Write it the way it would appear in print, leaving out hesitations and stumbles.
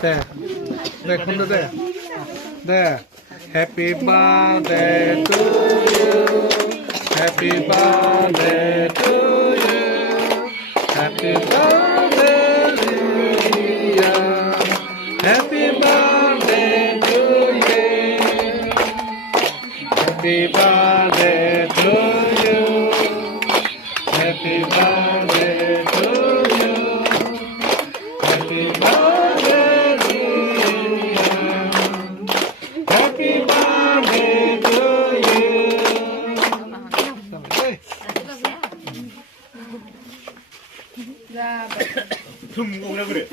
There. There, come to there. There. Happy birthday to you. Happy birthday to you. Happy birthday to you. Happy birthday to you. Happy birthday to you. Happy birthday to you. Happy birthday to you. Happy birthday to you. 흠 오라 그래.